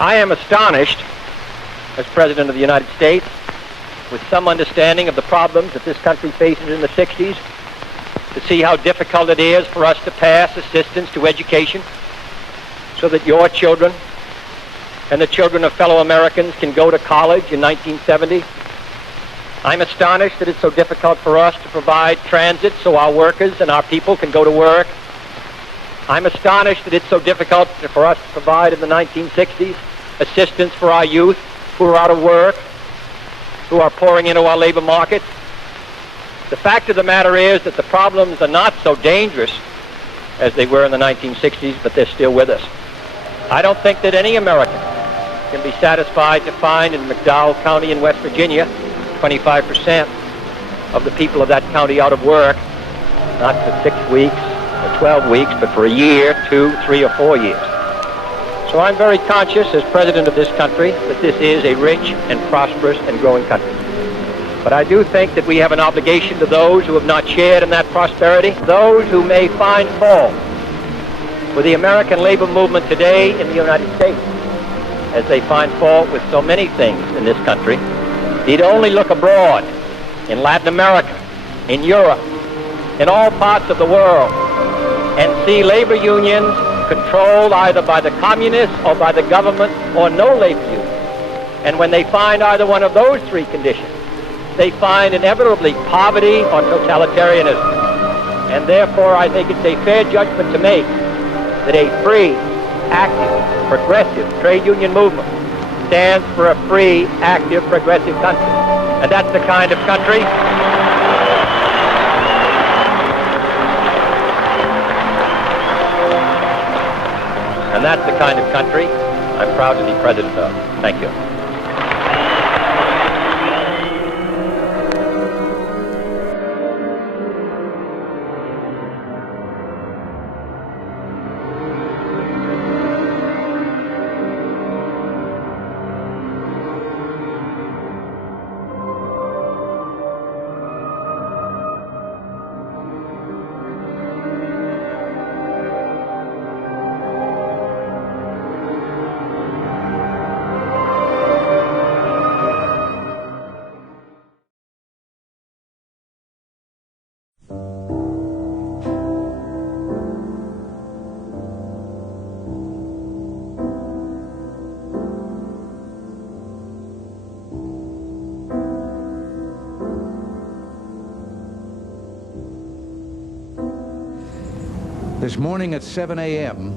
I am astonished, as President of the United States, with some understanding of the problems that this country faces in the 60s, to see how difficult it is for us to pass assistance to education so that your children and the children of fellow Americans can go to college in 1970. I'm astonished that it's so difficult for us to provide transit so our workers and our people can go to work. I'm astonished that it's so difficult for us to provide in the 1960s assistance for our youth who are out of work, who are pouring into our labor market. The fact of the matter is that the problems are not so dangerous as they were in the 1960s, but they're still with us. I don't think that any American can be satisfied to find in McDowell County in West Virginia 25% of the people of that county out of work, not for 6 weeks or 12 weeks, but for a year, 2, 3, or 4 years. So I'm very conscious as president of this country that this is a rich and prosperous and growing country. But I do think that we have an obligation to those who have not shared in that prosperity, those who may find fault with the American labor movement today in the United States, as they find fault with so many things in this country, need only look abroad, in Latin America, in Europe, in all parts of the world, and see labor unions controlled either by the communists or by the government or no labor union. And when they find either one of those three conditions, they find inevitably poverty or totalitarianism. And therefore, I think it's a fair judgment to make that a free, active, progressive trade union movement stands for a free, active, progressive country. And that's the kind of country I'm proud to be president of. Thank you. This morning at 7 a.m.,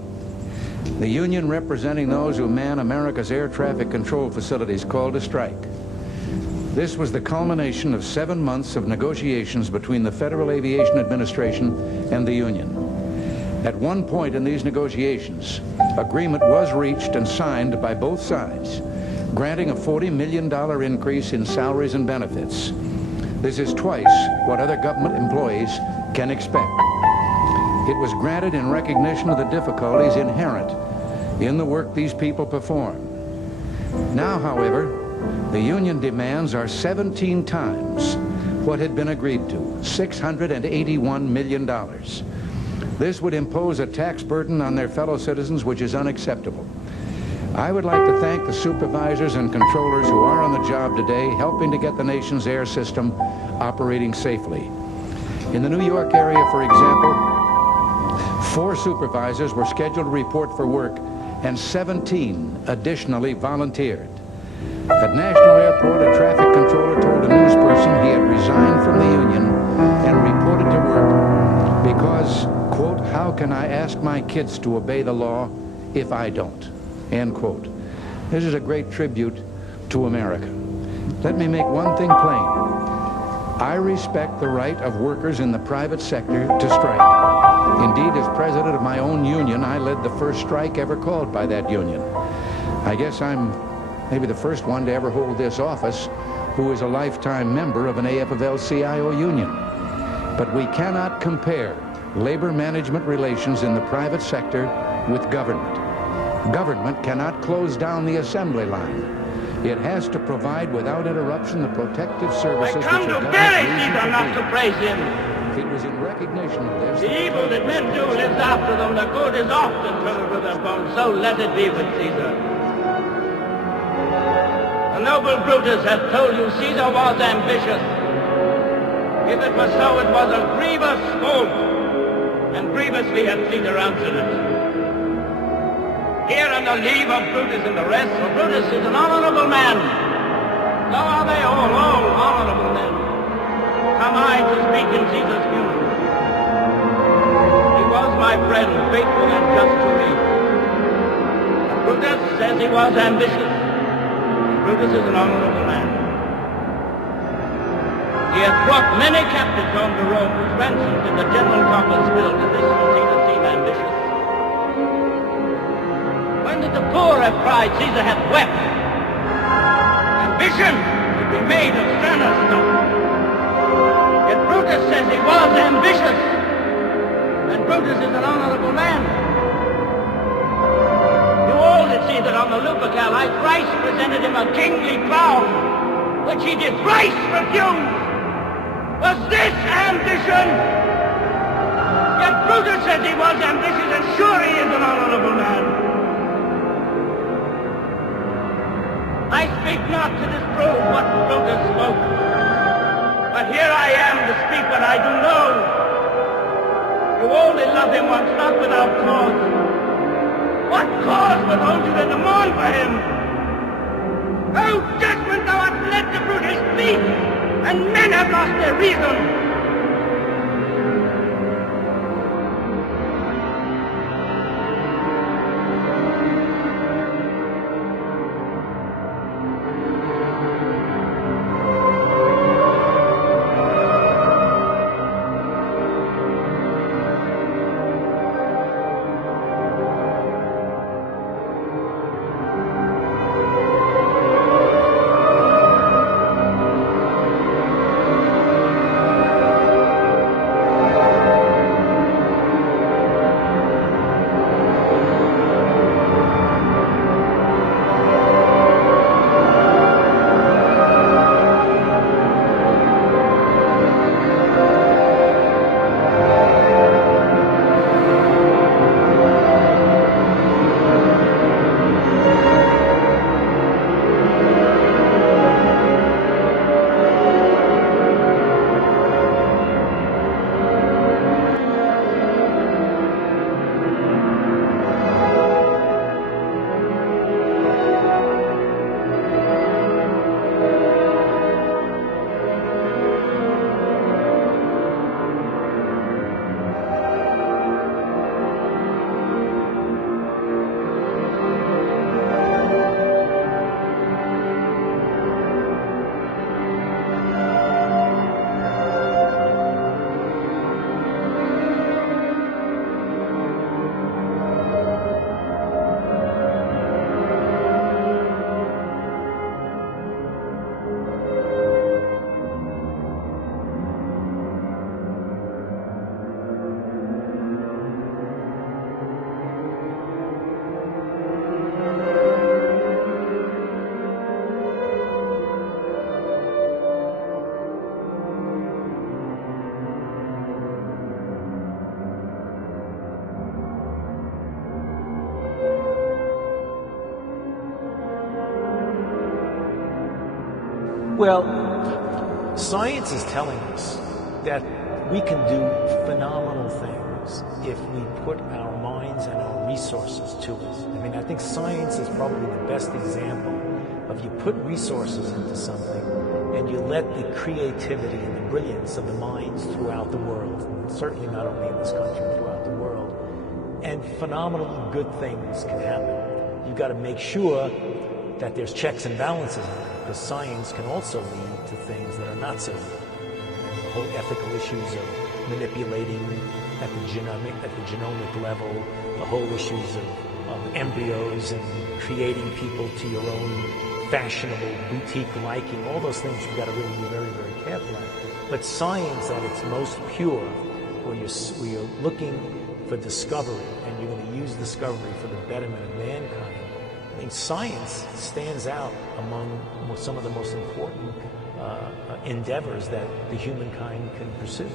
the union representing those who man America's air traffic control facilities called a strike. This was the culmination of 7 months of negotiations between the Federal Aviation Administration and the union. At one point in these negotiations, agreement was reached and signed by both sides, granting a $40 million increase in salaries and benefits. This is twice what other government employees can expect. It was granted in recognition of the difficulties inherent in the work these people perform. Now, however, the union demands are 17 times what had been agreed to, $681 million. This would impose a tax burden on their fellow citizens which is unacceptable. I would like to thank the supervisors and controllers who are on the job today helping to get the nation's air system operating safely. In the New York area, for example, 4 supervisors were scheduled to report for work and 17 additionally volunteered. At National Airport, a traffic controller told a news person he had resigned from the union and reported to work because, quote, "How can I ask my kids to obey the law if I don't?" End quote. This is a great tribute to America. Let me make one thing plain. I respect the right of workers in the private sector to strike. Indeed, as president of my own union, I led the first strike ever called by that union. I guess I'm maybe the first one to ever hold this office who is a lifetime member of an AFL-CIO union. But we cannot compare labor management relations in the private sector with government. Government cannot close down the assembly line. It has to provide without interruption the protective services which are not to praise him. It was in recognition of this. The evil that men do lives after them. The good is often delivered upon. So let it be with Caesar. The noble Brutus has told you Caesar was ambitious. If it was so, it was a grievous fault, and grievously had Caesar answered it. Here on the leave of Brutus and the rest, for Brutus is an honorable man. So are they all honorable men. Come I to speak in Caesar's funeral. He was my friend, faithful and just to me. But Brutus says he was ambitious. Brutus is an honorable man. He has brought many captives home to Rome, whose ransoms in the general coffers filled, and this will Caesar seem ambitious. When did the poor have cried, Caesar hath wept? Ambition would be made of sterner stuff. Yet Brutus says he was ambitious, and Brutus is an honorable man. You all did see that on the Lupercal I thrice presented him a kingly crown, which he did thrice refuse. Was this ambition? Yet Brutus says he was ambitious, and sure he is an honorable man. I speak not to disprove what Brutus spoke, but here I am to speak what I do know. You only love him once, not without cause. What cause would hold you then to mourn for him? Oh, judgment thou art led to Brutus' feet, and men have lost their reason. Well, science is telling us that we can do phenomenal things if we put our minds and our resources to it. I mean, I think science is probably the best example of you put resources into something and you let the creativity and the brilliance of the minds throughout the world, certainly not only in this country, throughout the world, and phenomenally good things can happen. You've got to make sure that there's checks and balances in it, because science can also lead to things that are not so good. And the whole ethical issues of manipulating at the genomic level, the whole issues of embryos and creating people to your own fashionable boutique liking, all those things you've got to really be very, very careful at. But science at its most pure, where you're looking for discovery and you're going to use discovery for the betterment of mankind, I think science stands out among some of the most important endeavors that the humankind can pursue.